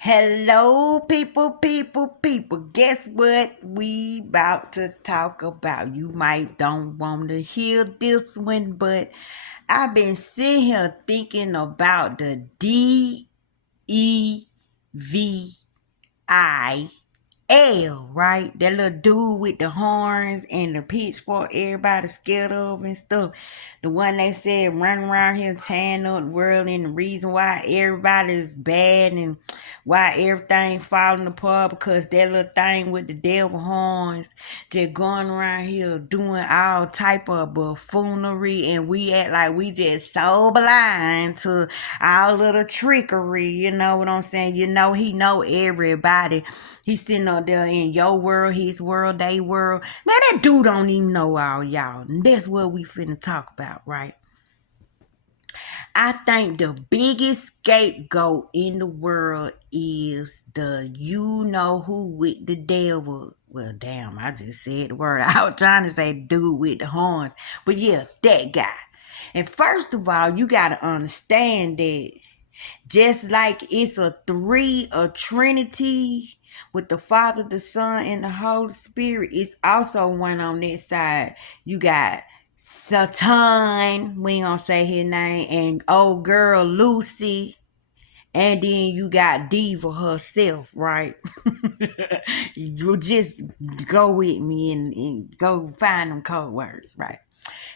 Hello, people. Guess what we about to talk about? You might don't want to hear this one, but I've been sitting here thinking about the DEVI, right? That little dude with the horns and the pitchfork everybody scared of and stuff. The one they said run around here tearing up the world and the reason why everybody's bad and why everything falling apart because that little thing with the devil horns just going around here doing all type of buffoonery and we act like we just so blind to our little trickery. You know what I'm saying? You know he know everybody. He's sitting up there in your world, his world, they world. Man, that dude don't even know all y'all. And that's what we finna talk about, right? I think the biggest scapegoat in the world is the you know who with the devil. Well, damn, I just said the word. I was trying to say dude with the horns. But yeah, that guy. And first of all, you got to understand that just like it's a trinity with the Father, the Son, and the Holy Spirit, it's also one on that side. You got Satan, we ain't gonna say his name, and old girl Lucy, and then you got Diva herself, right? You just go with me and go find them code words, right?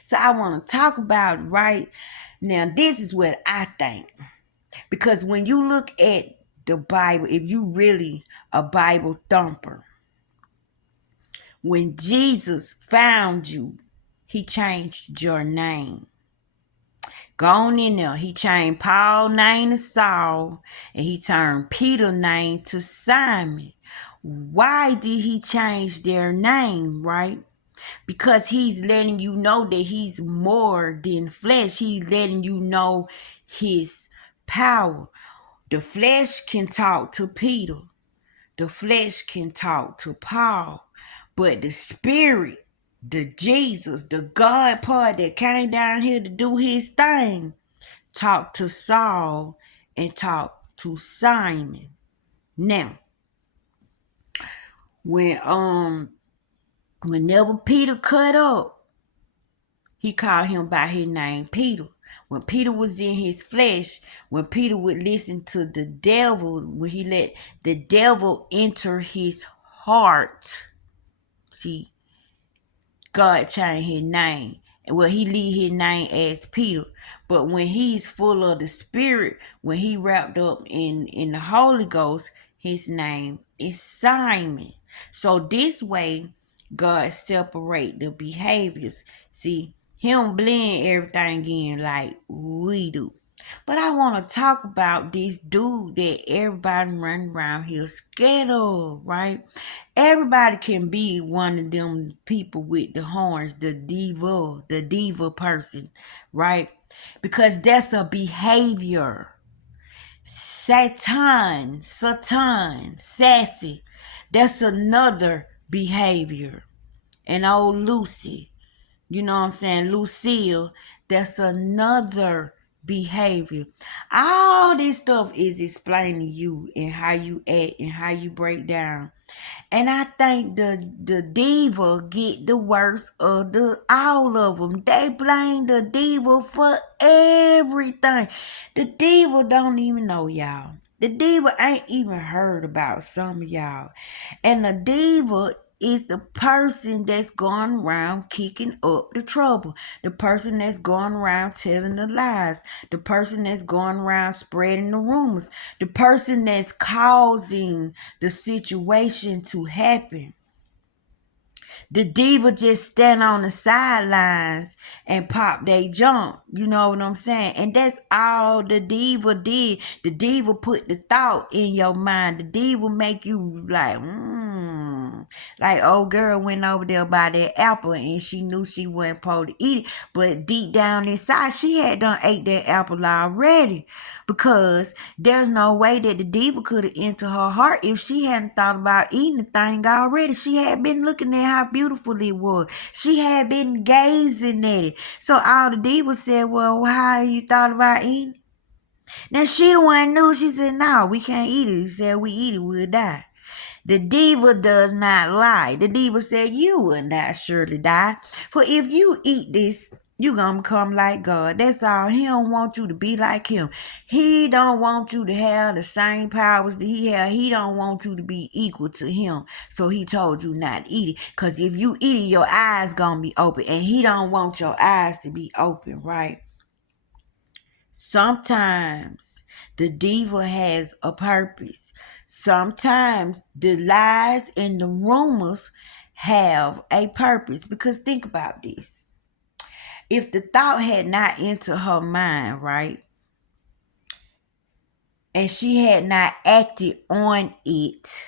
So I want to talk about right now. This is what I think. Because when you look at the Bible, if you really a Bible thumper, when Jesus found you, he changed your name. Gone in there, he changed Paul's name to Saul, and he turned Peter's name to Simon. Why did he change their name, right? Because he's letting you know that he's more than flesh. He's letting you know his power. The flesh can talk to Peter. The flesh can talk to Paul. But the spirit, the Jesus, the God part that came down here to do his thing, talked to Saul and talked to Simon. Now, when whenever Peter cut up, he called him by his name Peter. When Peter was in his flesh, when Peter would listen to the devil, when he let the devil enter his heart, see, God changed his name. Well, he leave his name as Peter. But when he's full of the Spirit, when he wrapped up in the Holy Ghost, his name is Simon. So this way, God separate the behaviors. See, he don't blend everything in like we do. But I want to talk about this dude that everybody running around here scared of, right? Everybody can be one of them people with the horns, the diva person, right? Because that's a behavior. Satan, sassy, that's another behavior. And old Lucy, you know what I'm saying, Lucille, that's another behavior. All this stuff is explaining you and how you act and how you break down. And I think the diva get the worst of the all of them. They blame the diva for everything. The diva don't even know y'all. The diva ain't even heard about some of y'all. And the diva is the person that's going around kicking up the trouble. The person that's going around telling the lies. The person that's going around spreading the rumors. The person that's causing the situation to happen. The diva just stand on the sidelines and pop they jump. You know what I'm saying? And that's all the diva did. The diva put the thought in your mind. The diva make you like old girl went over there by that apple and she knew she wasn't supposed to eat it. But deep down inside, she had done ate that apple already. Because there's no way that the diva could have entered her heart if she hadn't thought about eating the thing already. She had been looking at how beautiful it was. She had been gazing at it. So all the diva said, well, how you thought about eating? Now she the one knew. She said, "No, we can't eat it." He said, "We eat it, we'll die." The diva does not lie. The diva said, "You will not surely die. For if you eat this, you gonna become like God." That's all. He don't want you to be like him. He don't want you to have the same powers that he had. He don't want you to be equal to him. So he told you not to eat it. Because if you eat it, your eyes gonna be open. And he don't want your eyes to be open, right? Sometimes the diva has a purpose. Sometimes the lies and the rumors have a purpose. Because think about this. If the thought had not entered her mind, right, and she had not acted on it,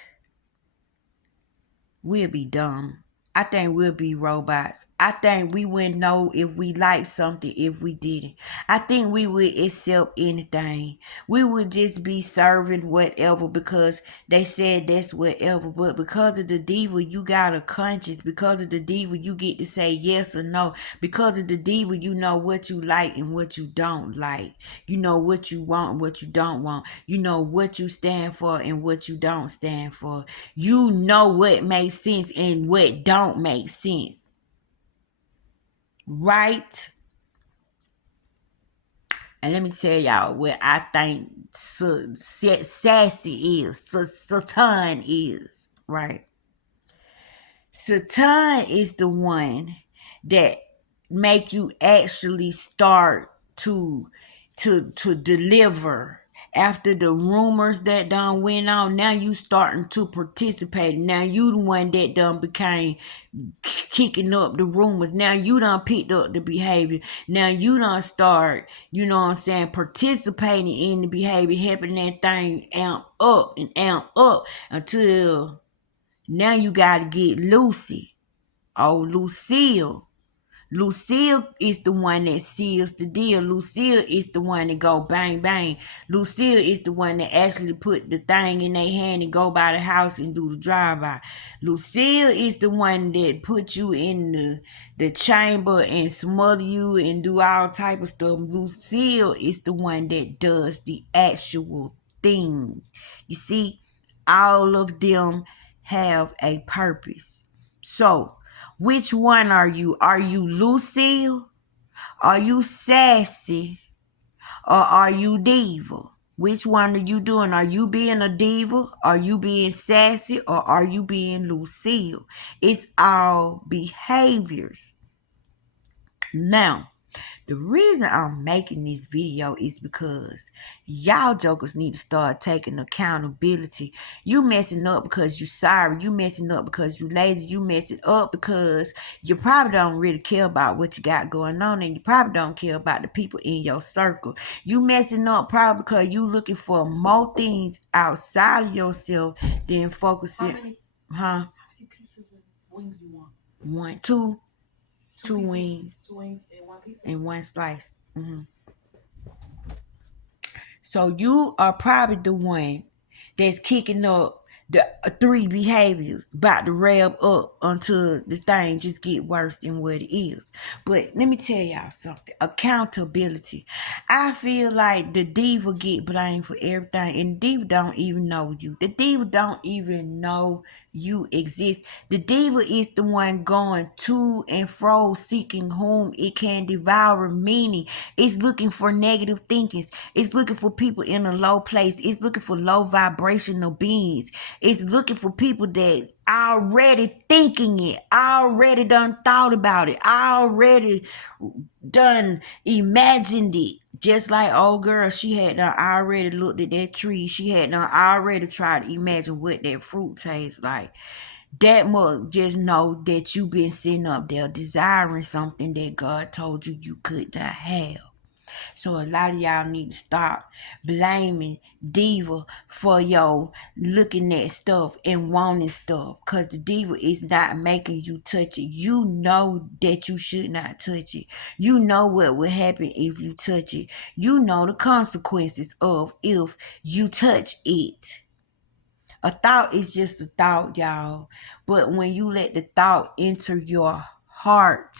we'll be dumb. I think we'll be robots. I think we wouldn't know if we liked something if we didn't. I think we would accept anything. We would just be serving whatever because they said that's whatever. But because of the diva, you got a conscience. Because of the diva, you get to say yes or no. Because of the diva, you know what you like and what you don't like. You know what you want and what you don't want. You know what you stand for and what you don't stand for. You know what makes sense and what don't make sense. Right? And let me tell y'all what I think Sassy is. Satan is. Right? Satan is the one that make you actually start to deliver after the rumors that done went on. Now you starting to participate. Now you the one that done became kicking up the rumors. Now you done picked up the behavior. Now you done start, you know what I'm saying, participating in the behavior, helping that thing amp up and amp up until now you gotta get Lucy. Oh, Lucille. Lucille is the one that seals the deal. Lucille is the one that go bang bang. Lucille is the one that actually put the thing in their hand and go by the house and do the drive-by. Lucille is the one that put you in the chamber and smother you and do all type of stuff. Lucille is the one that does the actual thing. You see, all of them have a purpose. So, which one are you? Are you Lucille? Are you Sassy? Or are you Diva? Which one are you doing? Are you being a diva? Are you being sassy? Or are you being Lucille? It's all behaviors. Now, the reason I'm making this video is because y'all jokers need to start taking accountability. You messing up because you sorry. You messing up because you lazy. You messing up because you probably don't really care about what you got going on, and you probably don't care about the people in your circle. You messing up probably because you looking for more things outside of yourself than focusing. How many pieces of wings do you want? One, two wings. Two wings and one piece. And one slice. Mm-hmm. So you are probably the one that's kicking up the three behaviors about to rev up until this thing just get worse than what it is. But let me tell y'all something. Accountability. I feel like the diva get blamed for everything, and the diva don't even know you. The diva don't even know you exist. The diva is the one going to and fro seeking whom it can devour, meaning it's looking for negative thinkings. It's looking for people in a low place. It's looking for low vibrational beings. It's looking for people that already thinking it, already done thought about it, already done imagined it. Just like old girl, she had done already looked at that tree. She had done already tried to imagine what that fruit tastes like. That mug just know that you been sitting up there desiring something that God told you you could not have. So a lot of y'all need to stop blaming Diva for your looking at stuff and wanting stuff. Because the Diva is not making you touch it. You know that you should not touch it. You know what will happen if you touch it. You know the consequences of if you touch it. A thought is just a thought, y'all. But when you let the thought enter your heart,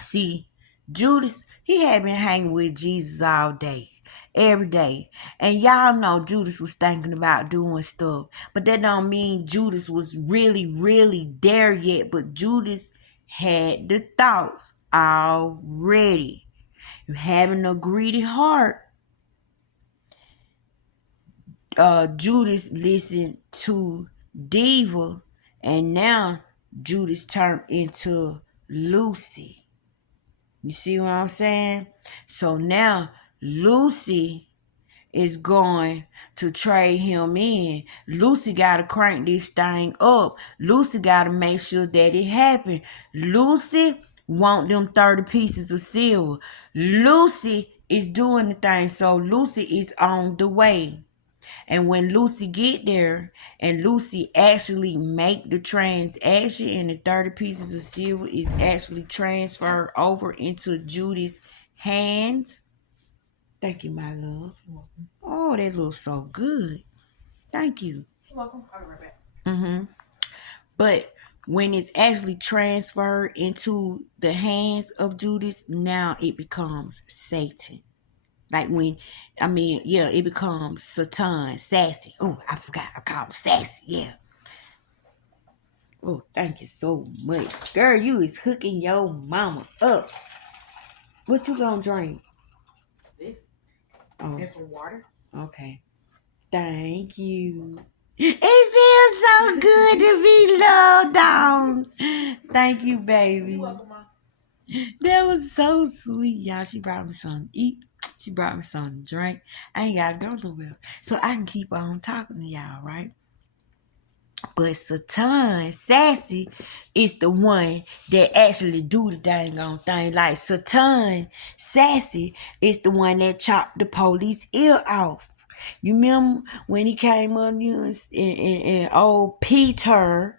see, Judas, he had been hanging with Jesus all day. every day. And y'all know Judas was thinking about doing stuff. But that don't mean Judas was really there yet. But Judas had the thoughts already. You having a greedy heart. Judas listened to Diva, and now Judas turned into Lucy. You see what I'm saying? So now Lucy is going to trade him in. Lucy got to crank this thing up. Lucy got to make sure that it happen. Lucy want them 30 pieces of silver. Lucy is doing the thing. So Lucy is on the way. And when Lucy get there and Lucy actually make the transaction and the 30 pieces of silver is actually transferred over into Judy's hands. Thank you, my love. You're welcome. Oh, that looks so good. Thank you. You're welcome. I'll be right back. Mm-hmm. But when it's actually transferred into the hands of Judas, now it becomes Satan. Like it becomes Satan, Sassy. Oh, I forgot. I called him Sassy. Yeah. Oh, thank you so much. Girl, you is hooking your mama up. What you gonna drink? This. Oh. And some water. Okay. Thank you. It feels so good to be loved on. Thank you, baby. You're welcome, Mom. That was so sweet, y'all. She brought me something to eat. She brought me something to drink. I ain't got to go nowhere. So I can keep on talking to y'all, right? But Satan, Sassy, is the one that actually do the dang on thing. Like Satan, Sassy, is the one that chopped the police ear off. You remember when he came up and old Peter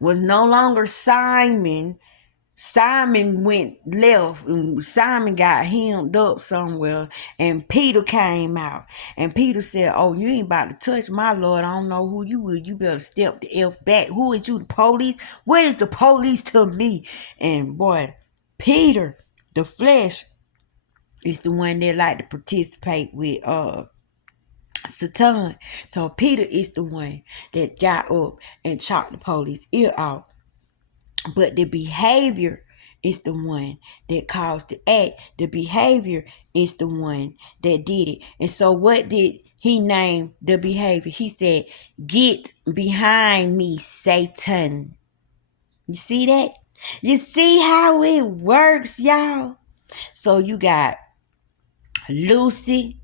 was no longer Simon. Simon went left and Simon got hemmed up somewhere and Peter came out and Peter said, oh, you ain't about to touch my Lord. I don't know who you is. You better step the F back. Who is you, the police? What is the police to me? And boy, Peter, the flesh, is the one that like to participate with Satan. So Peter is the one that got up and chopped the police ear out. But the behavior is the one that caused the act. The behavior is the one that did it. And so what did he name the behavior? He said, get behind me, Satan. You see that? You see how it works, y'all? So you got Lucy,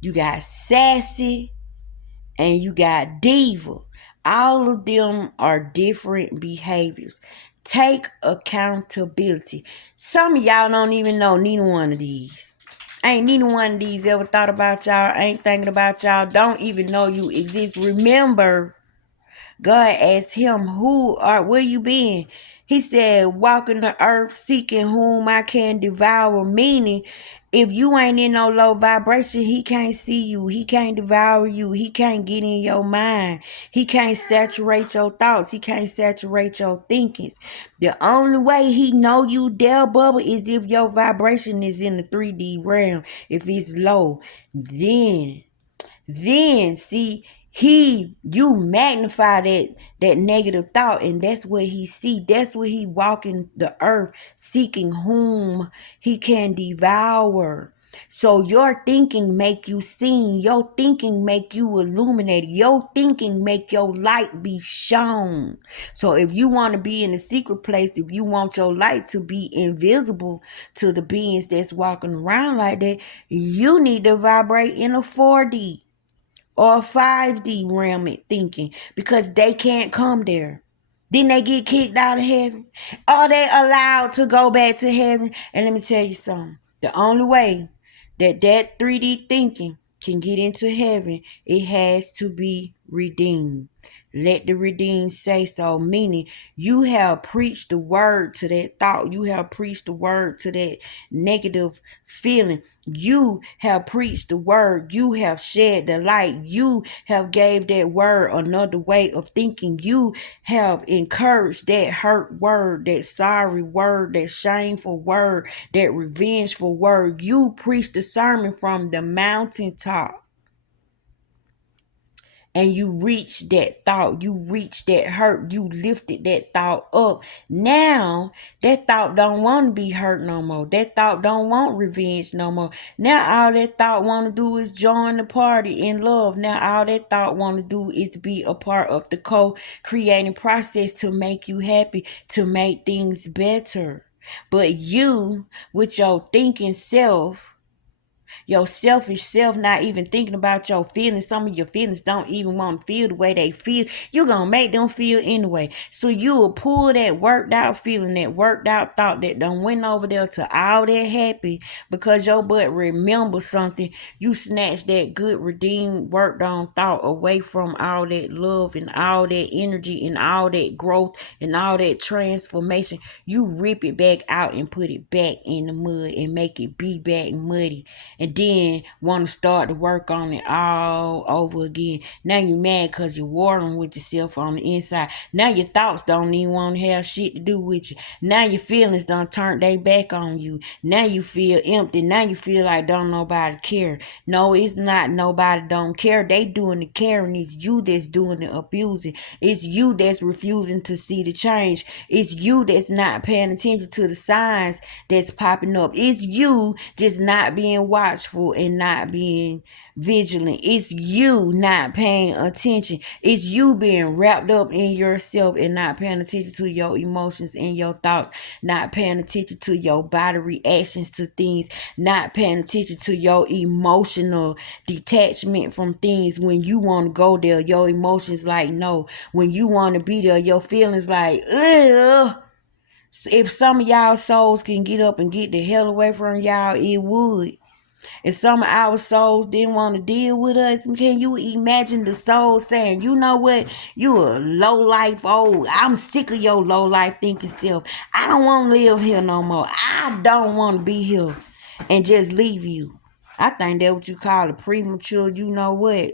you got Sassy, and you got Diva. All of them are different behaviors. Take accountability. Some of y'all don't even know neither one of these. Ain't neither one of these ever thought about y'all. Ain't thinking about y'all. Don't even know you exist. Remember, God asked him, where you been? He said, walking the earth, seeking whom I can devour. Meaning, if you ain't in no low vibration, he can't see you. He can't devour you. He can't get in your mind. He can't saturate your thoughts. He can't saturate your thinkings. The only way he know you there, Bubba, is if your vibration is in the 3D realm. If it's low, then see, you magnify that negative thought, and that's what he see. That's what he walking the earth seeking whom he can devour. So your thinking make you seen. Your thinking make you illuminated. Your thinking make your light be shown. So if you want to be in a secret place, if you want your light to be invisible to the beings that's walking around like that, you need to vibrate in a 4D or a 5D realm of thinking, because they can't come there. Then they get kicked out of heaven. Are they allowed to go back to heaven? And let me tell you something. The only way that 3D thinking can get into heaven, it has to be redeemed. Let the redeemed say so. Meaning, you have preached the word to that thought. You have preached the word to that negative feeling. You have preached the word. You have shed the light. You have gave that word another way of thinking. You have encouraged that hurt word, that sorry word, that shameful word, that revengeful word. You preached the sermon from the mountaintop. And you reached that thought, you reached that hurt, you lifted that thought up. Now that thought don't want to be hurt no more. That thought don't want revenge no more. Now all that thought want to do is join the party in love. Now all that thought want to do is be a part of the co-creating process to make you happy, to make things better. But you, with your thinking self, your selfish self not even thinking about your feelings. Some of your feelings don't even want to feel the way they feel. You're going to make them feel anyway. So you will pull that worked out feeling, that worked out thought that done went over there to all that happy because your butt remember something. You snatch that good, redeemed, worked on thought away from all that love and all that energy and all that growth and all that transformation. You rip it back out and put it back in the mud and make it be back muddy. And then want to start to work on it all over again. Now you mad because you're warring with yourself on the inside. Now your thoughts don't even want to have shit to do with you. Now your feelings done turned they back on you. Now you feel empty. Now you feel like don't nobody care. No, it's not nobody don't care. They doing the caring. It's you that's doing the abusing. It's you that's refusing to see the change. It's you that's not paying attention to the signs that's popping up. It's you just not being watchful and not being vigilant. It's you not paying attention. It's you being wrapped up in yourself and not paying attention to your emotions and your thoughts, not paying attention to your body reactions to things, not paying attention to your emotional detachment from things. When you want to go there, your emotions like no. When you want to be there, your feelings like ugh. If some of y'all souls can get up and get the hell away from y'all, it would. If some of our souls didn't want to deal with us, can you imagine the soul saying, you know what, you a low life old. I'm sick of your low life thinking self. I don't want to live here no more. I don't want to be here, and just leave you. I think that's what you call a premature, you know what,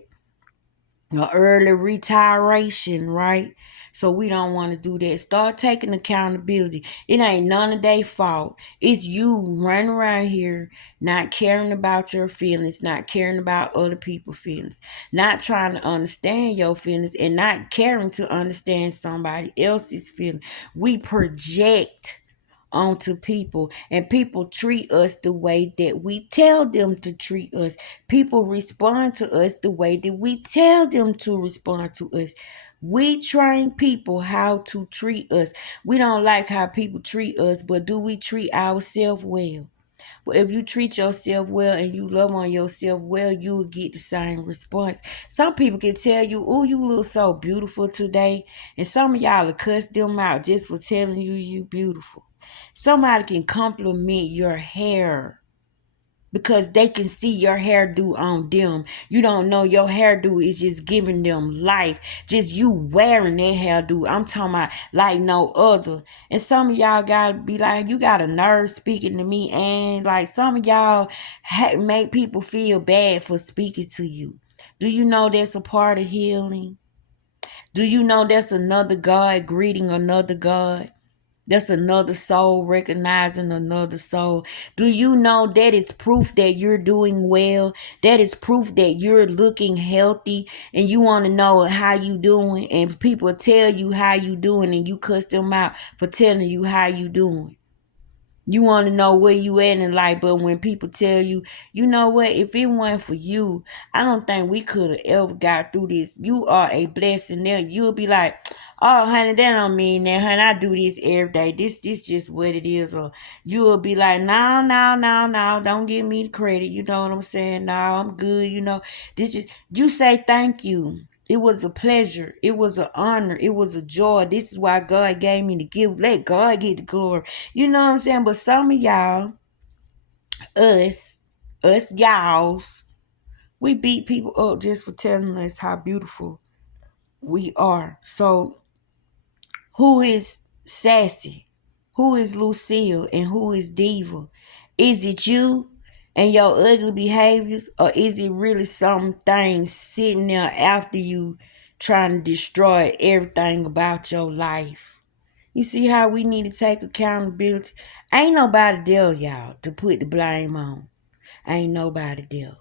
an early retiration, right? So we don't want to do that. Start taking accountability. It ain't none of their fault. It's you running around here not caring about your feelings, not caring about other people's feelings, not trying to understand your feelings, and not caring to understand somebody else's feelings. We project onto people, and people treat us the way that we tell them to treat us. People respond to us the way that we tell them to respond to us. We train people how to treat us. We don't like how people treat us, but do we treat ourselves well? But if you treat yourself well and you love on yourself well, you will get the same response. Some people can tell you, oh, you look so beautiful today. And some of y'all will cuss them out just for telling you you beautiful. Somebody can compliment your hair because they can see your hairdo on them. You don't know your hairdo is just giving them life. Just you wearing that hairdo. I'm talking about like no other. And some of y'all gotta be like, you got a nerve speaking to me. And like some of y'all make people feel bad for speaking to you. Do you know that's a part of healing? Do you know that's another God greeting another God? That's another soul recognizing another soul. Do you know that is proof that you're doing well? That is proof that you're looking healthy, and you want to know how you doing, and people tell you how you doing and you cuss them out for telling you how you doing. You want to know where you at in life, but when people tell you, you know what, if it weren't for you, I don't think we could have ever got through this. You are a blessing there. You'll be like, oh, honey, that don't mean that, honey. I do this every day. This just what it is. Or you will be like, no, no, no, no. Don't give me the credit. You know what I'm saying? No, I'm good. You know, this is, you say thank you. It was a pleasure. It was an honor. It was a joy. This is why God gave me the gift. Let God get the glory. You know what I'm saying? But some of y'all, us y'alls, we beat people up just for telling us how beautiful We are. So who is Sassy? Who is Lucille? And who is Diva? Is it you and your ugly behaviors? Or is it really something sitting there after you trying to destroy everything about your life? You see how we need to take accountability? Ain't nobody there, y'all, to put the blame on. Ain't nobody there.